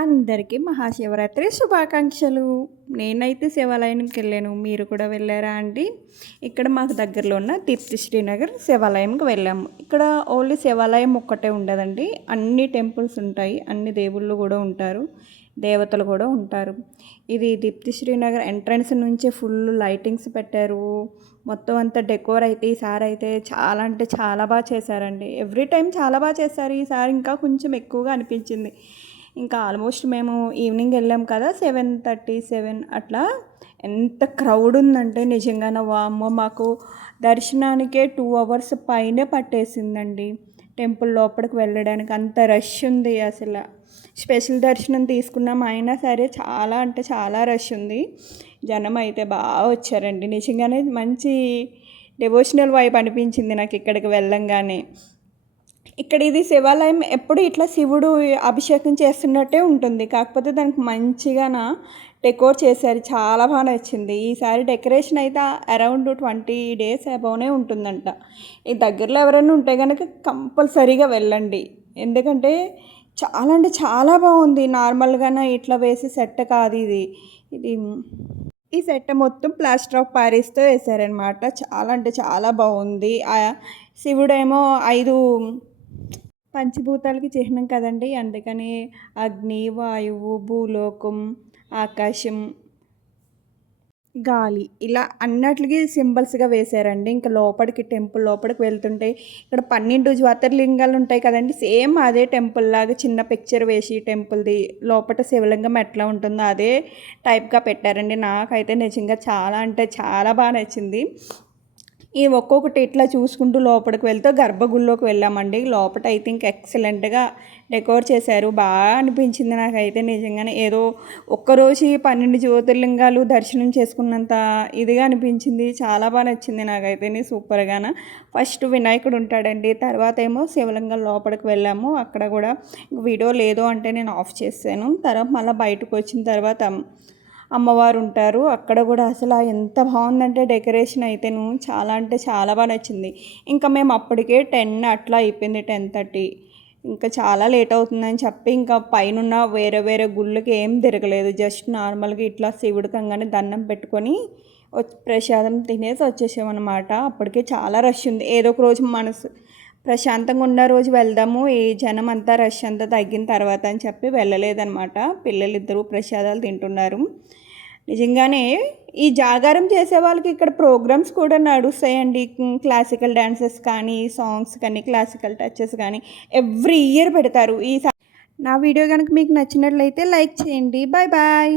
అందరికీ మహాశివరాత్రి శుభాకాంక్షలు. నేనైతే శివాలయానికి వెళ్ళాను. మీరు కూడా వెళ్ళారా అండి? ఇక్కడ మాకు దగ్గరలో ఉన్న దీప్తి శ్రీనగర్ శివాలయంకి వెళ్ళాము. ఇక్కడ ఓన్లీ శివాలయం ఒక్కటే ఉండదండి, అన్ని టెంపుల్స్ ఉంటాయి, అన్ని దేవుళ్ళు కూడా ఉంటారు, దేవతలు కూడా ఉంటారు. ఇది దీప్తి శ్రీనగర్ ఎంట్రన్స్ నుంచి ఫుల్ లైటింగ్స్ పెట్టారు. మొత్తం అంతా డెకోర్ అయితే ఈసారి అయితే చాలా అంటే చాలా బాగా చేశారండి. ఎవ్రీ టైం చాలా బాగా చేశారు, ఈసారి ఇంకా కొంచెం ఎక్కువగా అనిపించింది. ఇంకా ఆల్మోస్ట్ మేము ఈవినింగ్ వెళ్ళాం కదా, 7:37 అట్లా. ఎంత క్రౌడ్ ఉందంటే నిజంగానే వామ్మో, మాకు దర్శనానికే 2 అవర్స్ పైనే పట్టేసిందండి టెంపుల్ లోపలికి వెళ్ళడానికి. అంత రష్ ఉంది అసలు. స్పెషల్ దర్శనం తీసుకున్నాం, అయినా సరే చాలా అంటే చాలా రష్ ఉంది. జనం అయితే బాగా వచ్చారండి. నిజంగానే మంచి డివోషనల్ వైబ్ అనిపించింది నాకు ఇక్కడికి వెళ్ళంగానే. ఇక్కడ ఇది శివాలయం ఎప్పుడు ఇట్లా శివుడు అభిషేకం చేస్తున్నట్టే ఉంటుంది, కాకపోతే దానికి మంచిగా డెకోర్ చేశారు, చాలా బాగా నచ్చింది. ఈసారి డెకరేషన్ అయితే అరౌండ్ 20 days అబౌనే ఉంటుందంట. ఈ దగ్గరలో ఎవరైనా ఉంటే కనుక కంపల్సరీగా వెళ్ళండి, ఎందుకంటే చాలా అంటే చాలా బాగుంది. నార్మల్గానే ఇట్లా వేసి సెట్ కాదు ఇది. ఇది ఈ సెట్ మొత్తం ప్లాస్టర్ ఆఫ్ ప్యారిస్తో వేశారనమాట. చాలా అంటే చాలా బాగుంది. శివుడేమో 5 పంచభూతాలకి చిహ్నం కదండి, అందుకని అగ్ని, వాయువు, భూలోకం, ఆకాశం, గాలి ఇలా అన్నట్లకి సింబల్స్గా వేశారండి. ఇంకా లోపలికి టెంపుల్ లోపలికి వెళ్తుంటే ఇక్కడ 12 జ్యోతిర్లింగాలు ఉంటాయి కదండి, సేమ్ అదే టెంపుల్ లాగా చిన్న పిక్చర్ వేసి టెంపుల్ది లోపల శివలింగం ఎట్లా ఉంటుందో అదే టైప్గా పెట్టారండి. నాకైతే నిజంగా చాలా అంటే చాలా బాగా నచ్చింది. ఈ ఒక్కొక్కటి ఇట్లా చూసుకుంటూ లోపలికి వెళ్తే గర్భగుడిలోకి వెళ్ళామండి. లోపల అయితే ఇంకా ఎక్సలెంట్గా డెకోర్ చేశారు, బాగా అనిపించింది నాకైతే. నిజంగానే ఏదో ఒక్కరోజు 12 జ్యోతిర్లింగాలు దర్శనం చేసుకున్నంత ఇదిగా అనిపించింది. చాలా బాగా నచ్చింది నాకైతే, సూపర్గాన. ఫస్ట్ వినాయకుడు ఉంటాడండి, తర్వాత ఏమో శివలింగం లోపలికి వెళ్ళాము. అక్కడ కూడా వీడియో లేదు అంటే నేను ఆఫ్ చేశాను. తర్వాత మళ్ళీ బయటకు వచ్చిన తర్వాత అమ్మవారు ఉంటారు, అక్కడ కూడా అసలు ఎంత బాగుందంటే డెకరేషన్ అయితేను చాలా అంటే చాలా బాగా నచ్చింది. ఇంకా మేము అప్పటికే 10 అట్లా అయిపోయింది, 10:30. ఇంకా చాలా లేట్ అవుతుందని చెప్పి ఇంకా పైన వేరే వేరే గుళ్ళకి ఏం తిరగలేదు, జస్ట్ నార్మల్గా ఇట్లా శివుడి కంగానే దండం పెట్టుకొని ప్రసాదం తినేసి వచ్చేసామన్నమాట. అప్పటికే చాలా రష్ ఉంది. ఏదో ఒక రోజు మనసు ప్రశాంతంగా ఉన్న రోజు వెళ్దాము, ఈ జనం అంతా రష్ అంతా తగ్గిన తర్వాత అని చెప్పి వెళ్ళలేదన్నమాట. పిల్లలిద్దరూ ప్రసాదాలు తింటున్నారు. నిజంగానే ఈ జాగారం చేసే వాళ్ళకి ఇక్కడ ప్రోగ్రామ్స్ కూడా నడుస్తాయండి. క్లాసికల్ డ్యాన్సెస్ కానీ, సాంగ్స్ కానీ, క్లాసికల్ టచెస్ కానీ ఎవ్రీ ఇయర్ పెడతారు. నా వీడియో కనుక మీకు నచ్చినట్లయితే లైక్ చేయండి. Bye bye.